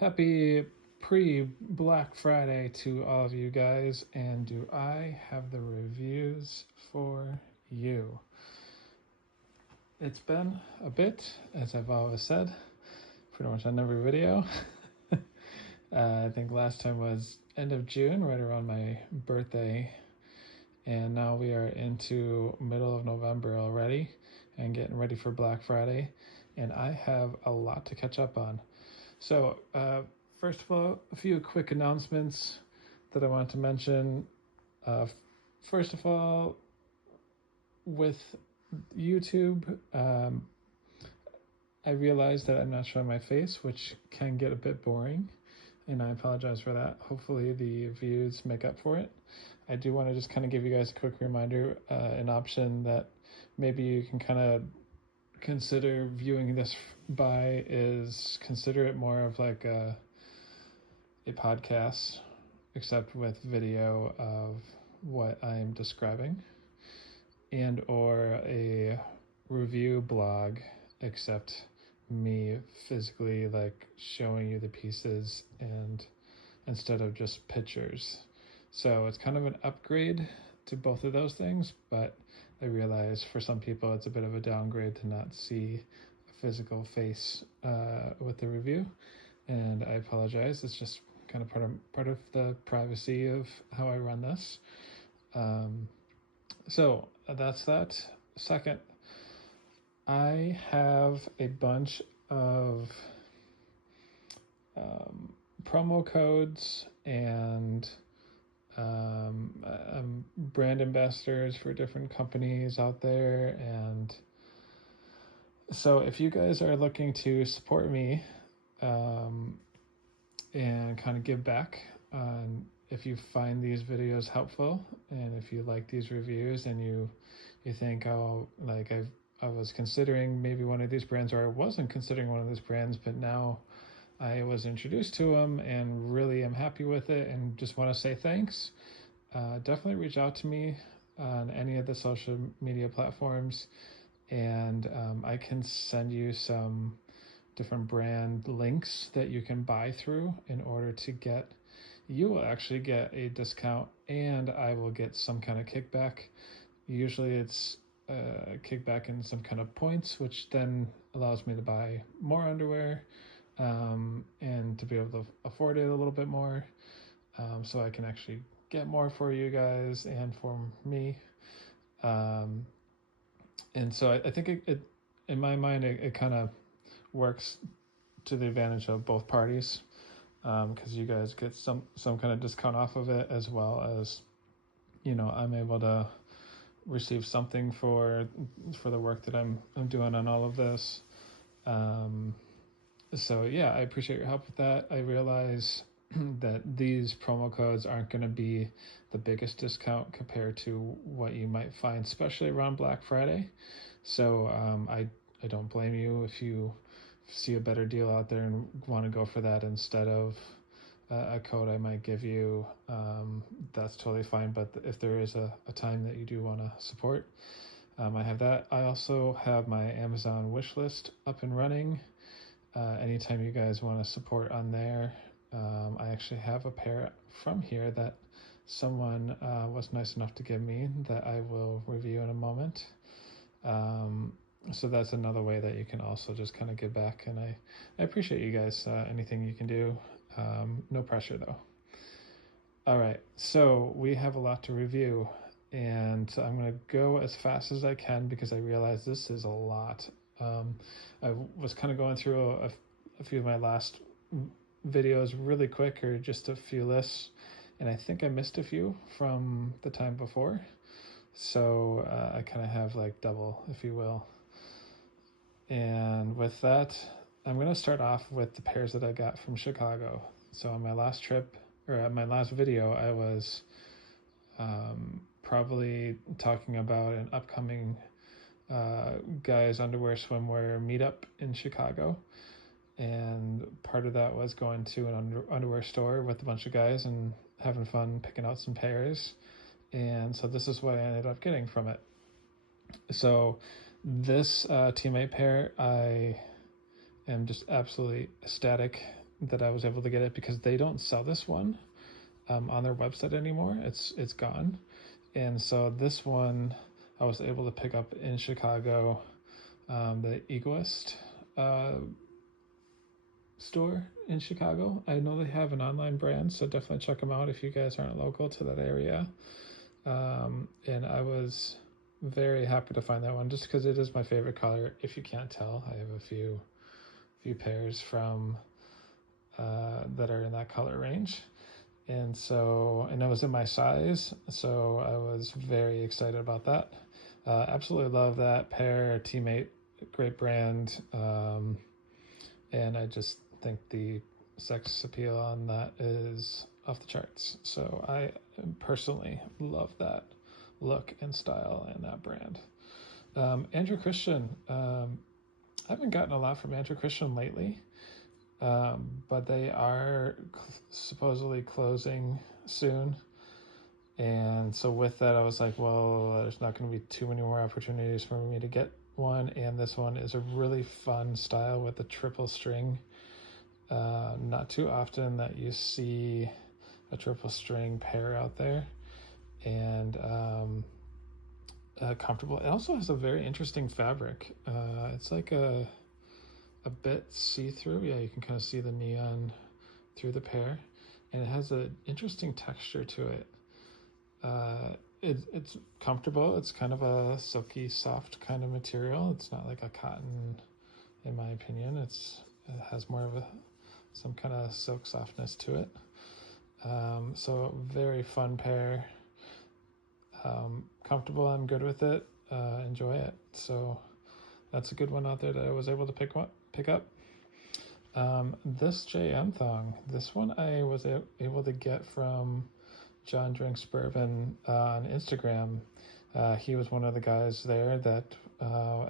Happy pre-Black Friday to all of you guys, and do I have the reviews for you? It's been a bit, as I've always said, pretty much on every video. I think last time was end of June, right around my birthday, and now we are into middle of November already and getting ready for Black Friday, and I have a lot to catch up on. So, first of all, a few quick announcements that I want to mention. First of all, with YouTube, I realized that I'm not showing my face, which can get a bit boring, and I apologize for that. Hopefully the views make up for it. I do want to just kind of give you guys a quick reminder, an option that maybe you can kind of consider viewing this by is consider it more of like a podcast, except with video of what I'm describing, and or a review blog, except me physically like showing you the pieces and instead of just pictures. So it's kind of an upgrade to both of those things, but I realize for some people it's a bit of a downgrade to not see a physical face with the review, and I apologize. It's just kind of part of the privacy of how I run this. So that's that. Second, I have a bunch of promo codes and brand ambassadors for different companies out there, and so if you guys are looking to support me and kind of give back, if you find these videos helpful and if you like these reviews and you think, oh, like I was considering maybe one of these brands, or I wasn't considering one of these brands, but now I was introduced to them and really am happy with it and just want to say thanks. Definitely reach out to me on any of the social media platforms, and I can send you some different brand links that you can buy through in order to get, you will actually get a discount and I will get some kind of kickback. Usually it's a kickback in some kind of points, which then allows me to buy more underwear and to be able to afford it a little bit more, so I can actually get more for you guys and for me. And so I think it in my mind, it kind of works to the advantage of both parties, because you guys get some kind of discount off of it, as well as, I'm able to receive something for the work that I'm doing on all of this. So yeah, I appreciate your help with that. I realize that these promo codes aren't going to be the biggest discount compared to what you might find, especially around Black Friday. So I don't blame you if you see a better deal out there and want to go for that instead of a code I might give you. That's totally fine. But if there is a time that you do want to support, I have that. I also have my Amazon wish list up and running. Anytime you guys want to support on there, I actually have a pair from here that someone was nice enough to give me that I will review in a moment. So that's another way that you can also just kind of give back, and I appreciate you guys. Anything you can do, no pressure though. All right, so we have a lot to review, and I'm going to go as fast as I can because I realize this is a lot. I was kind of going through a few of my last videos really quick, or just a few lists, and I think I missed a few from the time before. So I kind of have like double, if you will. And with that, I'm going to start off with the pairs that I got from Chicago. So on my last trip, or at my last video, I was probably talking about an upcoming guys underwear swimwear meetup in Chicago, and part of that was going to an underwear store with a bunch of guys and having fun picking out some pairs, and so this is what I ended up getting from it. So this teammate pair, I am just absolutely ecstatic that I was able to get it because they don't sell this one on their website anymore. It's gone. And so this one I was able to pick up in Chicago, the Egoist store in Chicago. I know they have an online brand, so definitely check them out if you guys aren't local to that area. And I was very happy to find that one just because it is my favorite color. If you can't tell, I have a few pairs from that are in that color range. And so, and it was in my size, so I was very excited about that. Absolutely love that pair, Teammate, great brand. And I just think the sex appeal on that is off the charts. So I personally love that look and style and that brand. Andrew Christian, I haven't gotten a lot from Andrew Christian lately. But they are supposedly closing soon. And so with that, I was like, well, there's not going to be too many more opportunities for me to get one. And this one is a really fun style with a triple string. Not too often that you see a triple string pair out there. And comfortable. It also has a very interesting fabric. It's like a bit see-through. Yeah, you can kind of see the neon through the pair, and it has an interesting texture to it. It's comfortable. It's kind of a silky, soft kind of material. It's not like a cotton, in my opinion. It has more of some kind of silk softness to it. So very fun pair. Comfortable. I'm good with it. Enjoy it. So that's a good one out there that I was able to pick up. This JM thong, this one I was able to get from John Drinks Bourbon on Instagram. He was one of the guys there that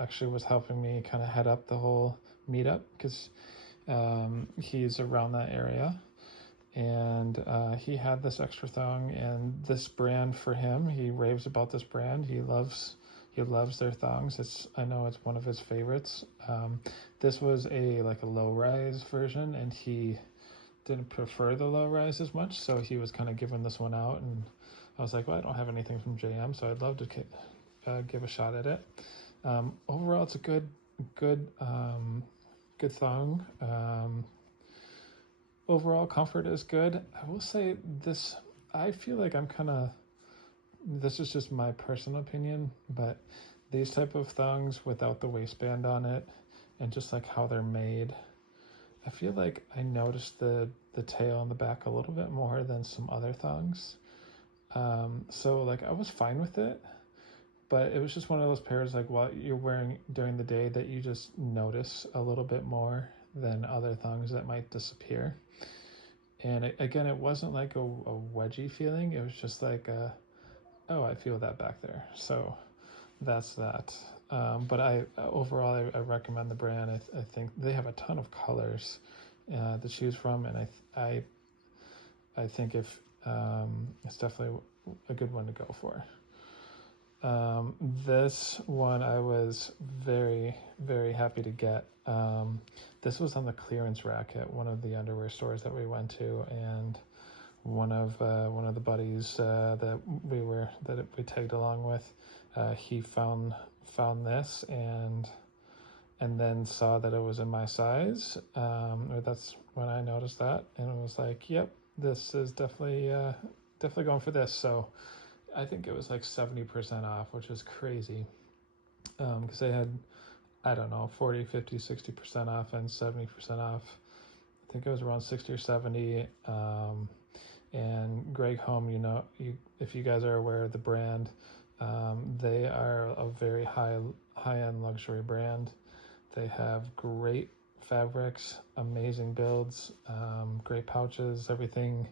actually was helping me kind of head up the whole meetup because he's around that area. And he had this extra thong and this brand for him. He raves about this brand. He loves their thongs. I know it's one of his favorites. This was a low rise version, and he didn't prefer the low rise as much, so he was kind of giving this one out. And I was like, well, I don't have anything from JM, so I'd love to give a shot at it. Overall, it's a good thong. Overall comfort is good. I will say this. I feel like this is just my personal opinion, but these type of thongs without the waistband on it and just like how they're made, I feel like I noticed the tail on the back a little bit more than some other thongs. So like I was fine with it, but it was just one of those pairs like what you're wearing during the day that you just notice a little bit more than other thongs that might disappear. And again, it wasn't like a wedgie feeling. It was just like oh, I feel that back there. So that's that. But overall, I recommend the brand. I think they have a ton of colors to choose from, and I think if it's definitely a good one to go for. This one I was very, very happy to get. This was on the clearance rack at one of the underwear stores that we went to, and one of the buddies that we tagged along with, he found this and then saw that it was in my size. Or that's when I noticed that, and it was like, yep, this is definitely going for this. So I think it was like 70% off, which is crazy, because they had, I don't know, 40, 50, 60% off and 70% off. I think it was around 60 or 70. And Gregg Homme, if you guys are aware of the brand, they are a very high-end luxury brand. They have great fabrics, amazing builds, great pouches, everything.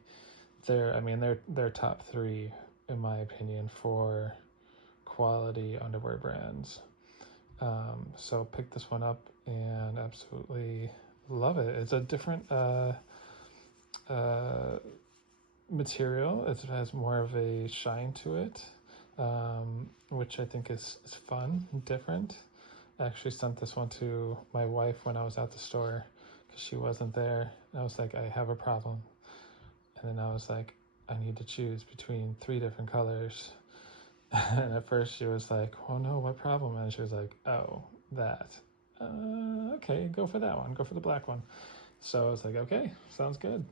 They're top 3 in my opinion for quality underwear brands. So pick this one up and absolutely love it. It's a different material. It has more of a shine to it, which I think is fun, different. I actually sent this one to my wife when I was at the store because she wasn't there. And I was like, I have a problem. And then I was like, I need to choose between 3 different colors. And at first she was like, oh no, what problem? And she was like, oh, that. Okay, go for that one. Go for the black one. So I was like, okay, sounds good.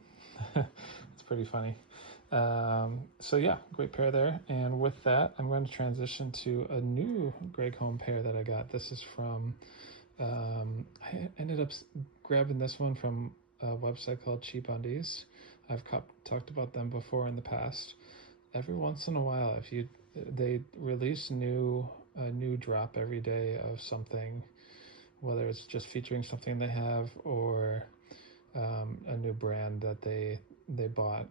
It's pretty funny. So yeah, great pair there. And with that, I'm going to transition to a new Gregg Homme pair that I got. This is from, I ended up grabbing this one from a website called Cheap Undies. I've talked about them before in the past. Every once in a while, they release a new drop every day of something, whether it's just featuring something they have or a new brand that they bought,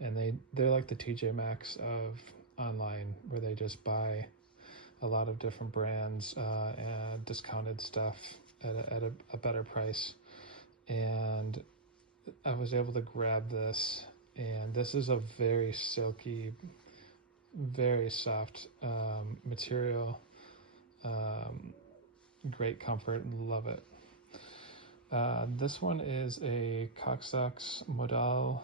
and they're like the TJ Maxx of online, where they just buy a lot of different brands and discounted stuff at a better price. And I was able to grab this, and this is a very silky, very soft material, great comfort, love it. This one is a Cocksox modal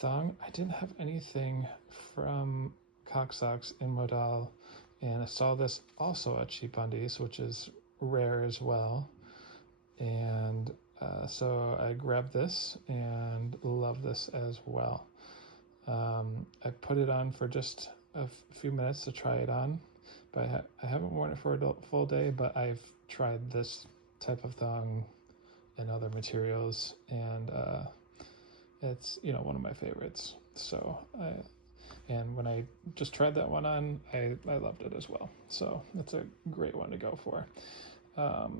thong. I didn't have anything from Cocksox in modal, and I saw this also at Cheap Undies, which is rare as well. And so I grabbed this and love this as well. I put it on for just a few minutes to try it on, but I haven't worn it for a full day, but I've tried this type of thong and other materials, and it's one of my favorites. So and when I just tried that one on, I loved it as well. So that's a great one to go for.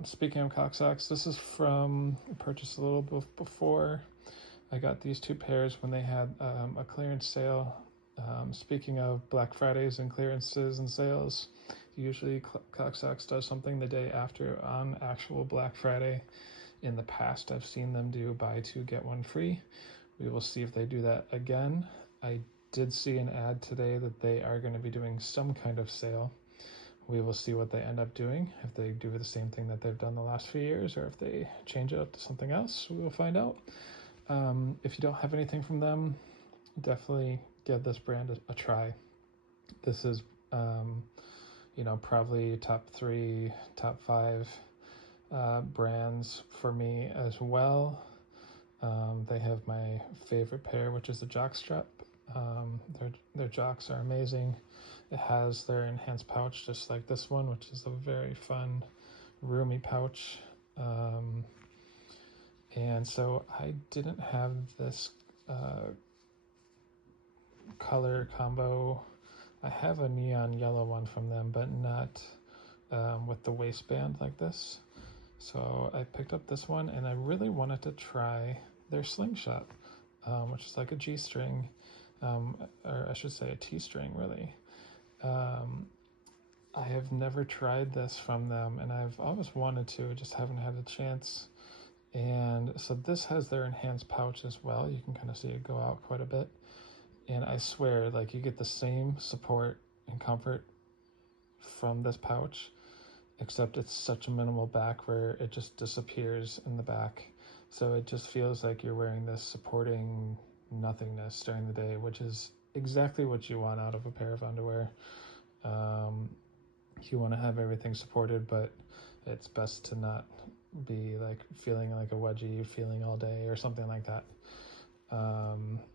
Speaking of Cocksox, this is from purchased a little before. I got these 2 pairs when they had a clearance sale. Speaking of Black Fridays and clearances and sales, usually Cocksox does something the day after on actual Black Friday. In the past, I've seen them do buy 2 get 1 free. We will see if they do that again. I did see an ad today that they are going to be doing some kind of sale. We will see what they end up doing, if they do the same thing that they've done the last few years, or if they change it up to something else. We will find out. If you don't have anything from them, definitely give this brand a try. This is, probably top 3, top 5 brands for me as well. They have my favorite pair, which is the jock strap. Their jocks are amazing. It has their enhanced pouch, just like this one, which is a very fun, roomy pouch. And so I didn't have this color combo. I have a neon yellow one from them, but not with the waistband like this. So I picked up this one, and I really wanted to try their slingshot, which is like a G-string, or I should say a T-string, really. I have never tried this from them, and I've always wanted to, just haven't had a chance. And so this has their enhanced pouch as well. You can kind of see it go out quite a bit. And I swear, like, you get the same support and comfort from this pouch, except it's such a minimal back where it just disappears in the back. So it just feels like you're wearing this supporting nothingness during the day, which is exactly what you want out of a pair of underwear. You want to have everything supported, but it's best to not be like feeling like a wedgie feeling all day or something like that.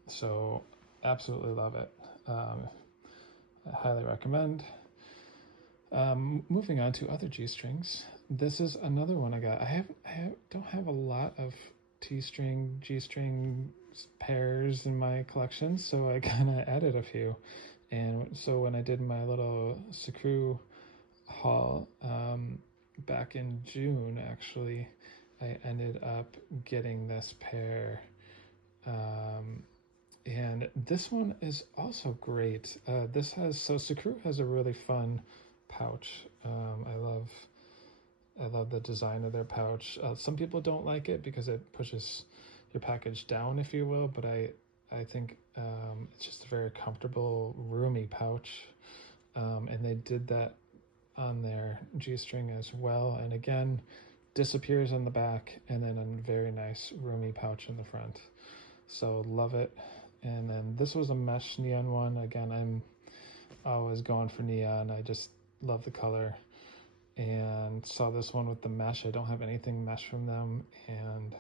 So absolutely love it. I highly recommend. Moving on to other G-strings. This is another one I got. I don't have a lot of T-string, G-string pairs in my collection, so I kind of added a few. And so when I did my little Sakru haul back in June, actually, I ended up getting this pair. And this one is also great. Sukrew has a really fun pouch. I love the design of their pouch. Some people don't like it because it pushes your package down, if you will, but I think it's just a very comfortable, roomy pouch. And they did that on their G-string as well. And again, disappears in the back, and then a very nice roomy pouch in the front. So love it. And then this was a mesh neon one. Again, I'm always going for neon. I just love the color. And saw this one with the mesh. I don't have anything mesh from them, and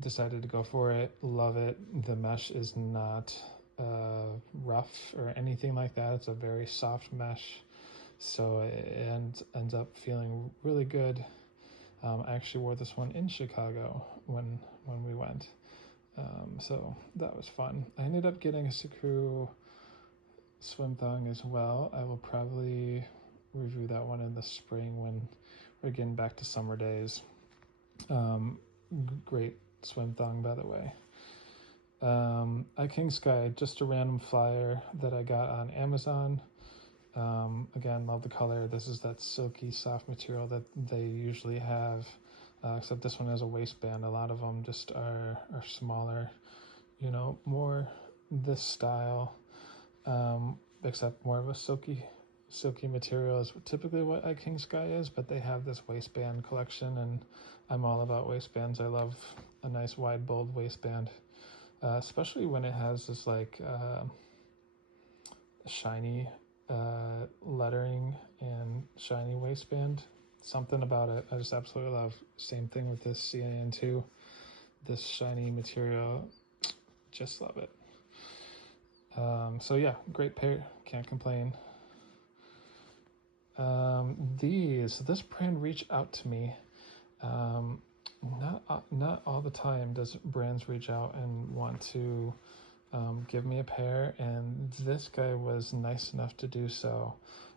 decided to go for it. Love it. The mesh is not rough or anything like that. It's a very soft mesh, so it ends up feeling really good. I actually wore this one in Chicago when we went, so that was fun. I ended up getting a Sukrew swim thong as well. I will probably review that one in the spring when we're getting back to summer days. Great swim thong, by the way. Ikingsky, just a random flyer that I got on Amazon. Again, love the color. This is that silky soft material that they usually have, except this one has a waistband. A lot of them just are smaller, you know, more this style, except more of a silky material is typically what Ikingsky is, but they have this waistband collection, and I'm all about waistbands. I love a nice wide bold waistband, especially when it has this like shiny lettering and shiny waistband. Something about it I just absolutely love. Same thing with this CAN2, this shiny material, just love it. So yeah, great pair, can't complain. This brand reached out to me. Not all the time does brands reach out and want to give me a pair, and this guy was nice enough to do so,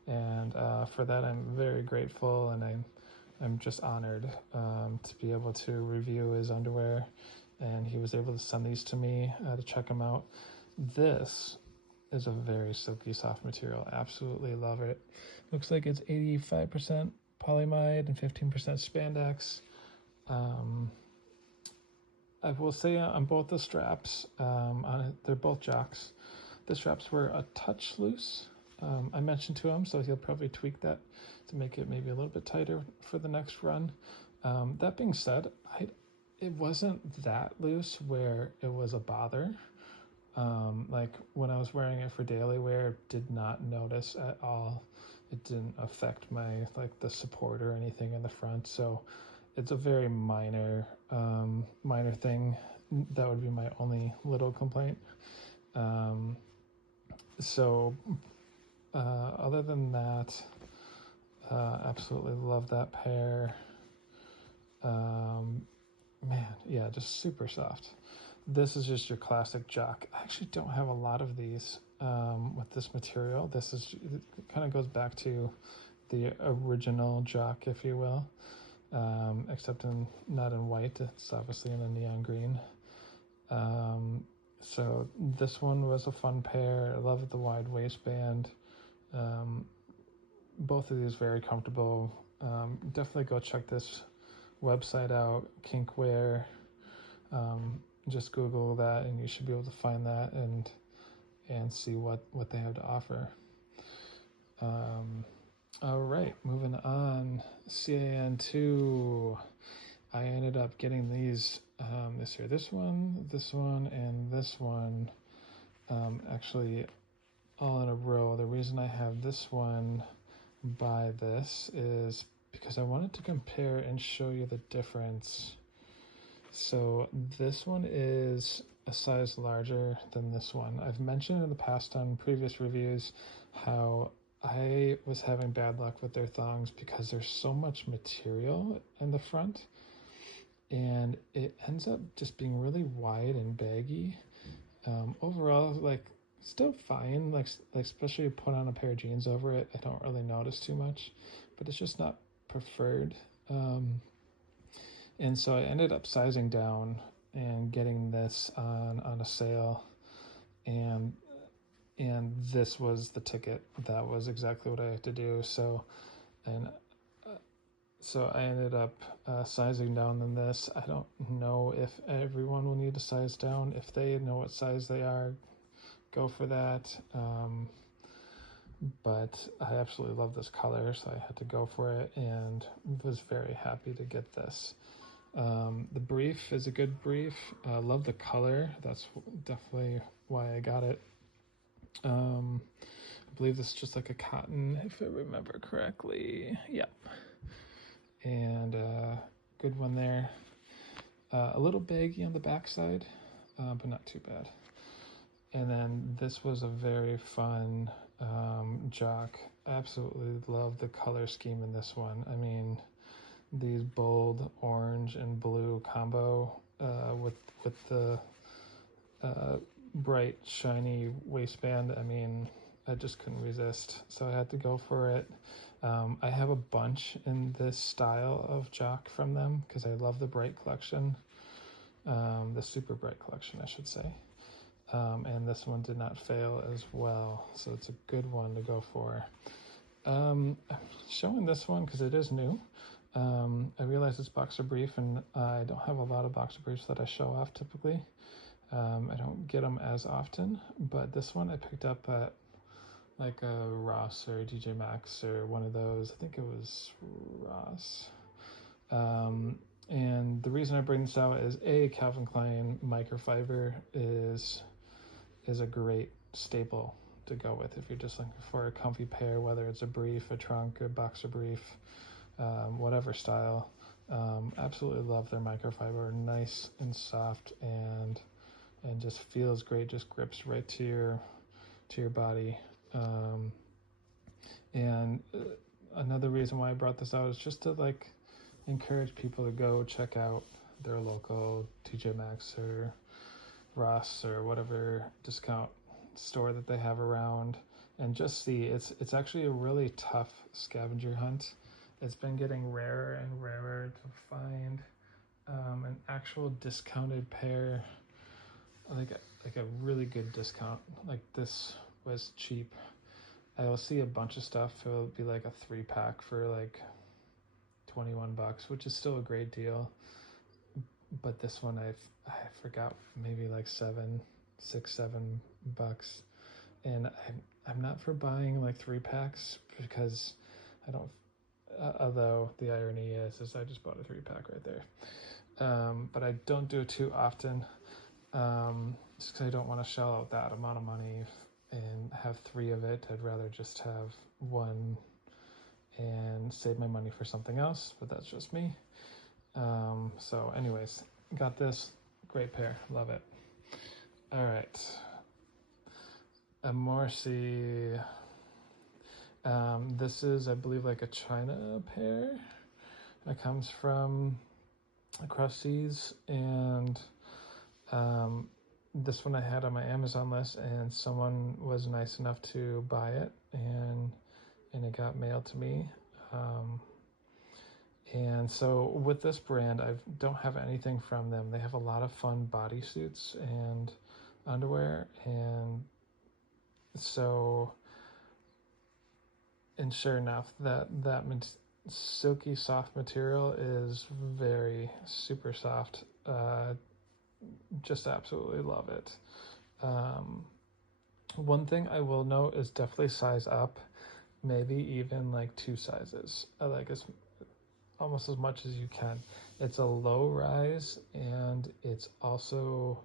and for that I'm very grateful, and I'm just honored to be able to review his underwear, and he was able to send these to me to check them out. This is a very silky soft material. Absolutely love it. Looks like it's 85% polyamide and 15% spandex. I will say on both the straps, they're both jocks. The straps were a touch loose. I mentioned to him, so he'll probably tweak that to make it maybe a little bit tighter for the next run. That being said, it wasn't that loose where it was a bother. Like when I was wearing it for daily wear, did not notice at all. It didn't affect my the support or anything in the front. So it's a very minor thing. That would be my only little complaint. Other than that, absolutely love that pair. Man, yeah, just super soft. This is just your classic jock. I actually don't have a lot of these with this material. It kind of goes back to the original jock, if you will, except not in white. It's obviously in a neon green. So this one was a fun pair. I love the wide waistband. Both of these very comfortable. Definitely go check this website out, Kinkwear. Just Google that and you should be able to find that and see what they have to offer. All right, moving on. CAN2. I ended up getting these this year. This one, and this one, actually all in a row. The reason I have this one by this is because I wanted to compare and show you the difference. So this one is a size larger than this one. I've mentioned in the past on previous reviews how I was having bad luck with their thongs because there's so much material in the front and it ends up just being really wide and baggy. Overall, still fine, especially put on a pair of jeans over it, I don't really notice too much, but it's just not preferred. And so I ended up sizing down and getting this on a sale, and this was the ticket. That was exactly what I had to do. So I ended up sizing down on this. I don't know if everyone will need to size down. If they know what size they are, go for that. but I absolutely love this color, so I had to go for it and was very happy to get this. The brief is a good brief. I love the color. That's definitely why I got it. I believe this is just like a cotton, if I remember correctly. Yeah. And good one there. A little baggy on the backside, but not too bad. And then this was a very fun jock. Absolutely love the color scheme in this one. I mean, these bold orange and blue combo with the bright shiny waistband. I mean, I just couldn't resist, so I had to go for it. I have a bunch in this style of jock from them because I love the bright collection, the super bright collection, I should say. And this one did not fail as well, so it's a good one to go for. I'm showing this one because it is new. I realize it's boxer brief, and I don't have a lot of boxer briefs that I show off typically. I don't get them as often, but this one I picked up at like a Ross or DJ Maxx or one of those. I think it was Ross. And the reason I bring this out is Calvin Klein microfiber is a great staple to go with if you're just looking for a comfy pair, whether it's a brief, a trunk, a boxer brief, whatever style. Absolutely love their microfiber. Nice and soft and just feels great. Just grips right to your body. And another reason why I brought this out is just to like encourage people to go check out their local TJ Maxx or Ross or whatever discount store that they have around, and just see it's actually a really tough scavenger hunt. It's been getting rarer and rarer to find an actual discounted pair, like a really good discount. Like this was cheap. I will see a bunch of stuff. It'll be like a 3-pack for like $21, which is still a great deal. But this one I forgot, maybe like $7 bucks, and I'm not for buying like 3-packs because I don't. Although the irony is I just bought a 3-pack right there, but I don't do it too often, just because I don't want to shell out that amount of money and have 3 of it. I'd rather just have 1 and save my money for something else. But that's just me. So anyways, got this great pair, love it. All right, Amoresy. This is, I believe, like a China pair. It comes from across seas, and this one I had on my Amazon list, and someone was nice enough to buy it, and it got mailed to me. And so with this brand, I don't have anything from them. They have a lot of fun bodysuits and underwear, and so, and sure enough, that silky soft material is very super soft. Just absolutely love it. One thing I will note is definitely size up, maybe even like 2 sizes. I like it's almost as much as you can. It's a low rise, and it's also,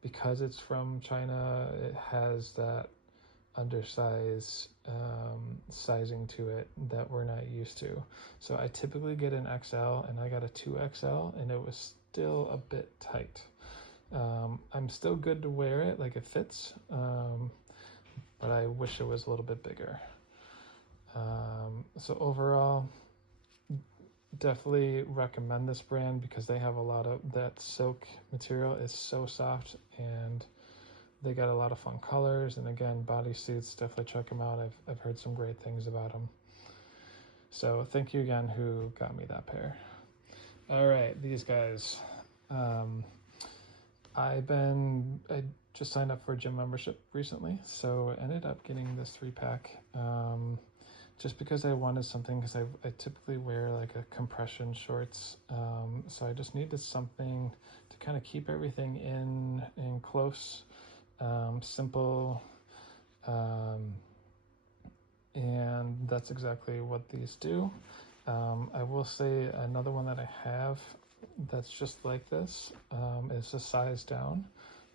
because it's from China, it has that undersize sizing to it that we're not used to. So I typically get an XL, and I got a 2XL, and it was still a bit tight. I'm still good to wear it, like it fits, but I wish it was a little bit bigger. So overall, definitely recommend this brand because they have a lot of that silk material is so soft, and they got a lot of fun colors. And again, bodysuits, definitely check them out. I've heard some great things about them. So thank you again who got me that pair. All right, these guys. I just signed up for a gym membership recently, so I ended up getting this 3-pack. Just because I wanted something, because I typically wear like a compression shorts, so I just needed something to kind of keep everything in close, simple, and that's exactly what these do. I will say another one that I have that's just like this is a size down,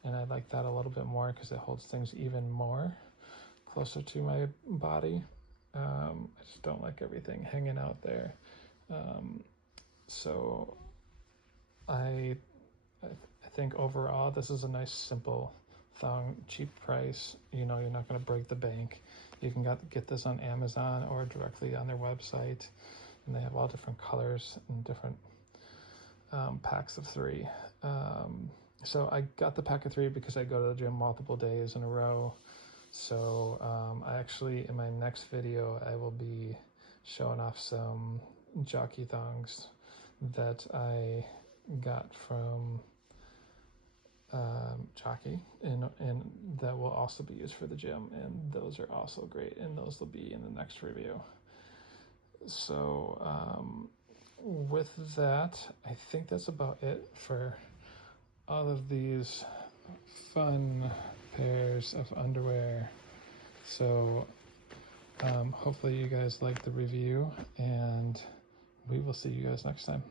and I like that a little bit more because it holds things even more closer to my body. I just don't like everything hanging out there. So I think overall this is a nice simple thong, cheap price. You know, you're not going to break the bank. You can get this on Amazon or directly on their website, and they have all different colors and different packs of 3. So I got the pack of 3 because I go to the gym multiple days in a row. So I actually, in my next video, I will be showing off some jockey thongs that I got from jockey, and that will also be used for the gym, and those are also great, and those will be in the next review. So with that, I think that's about it for all of these fun pairs of underwear. So hopefully you guys like the review, and we will see you guys next time.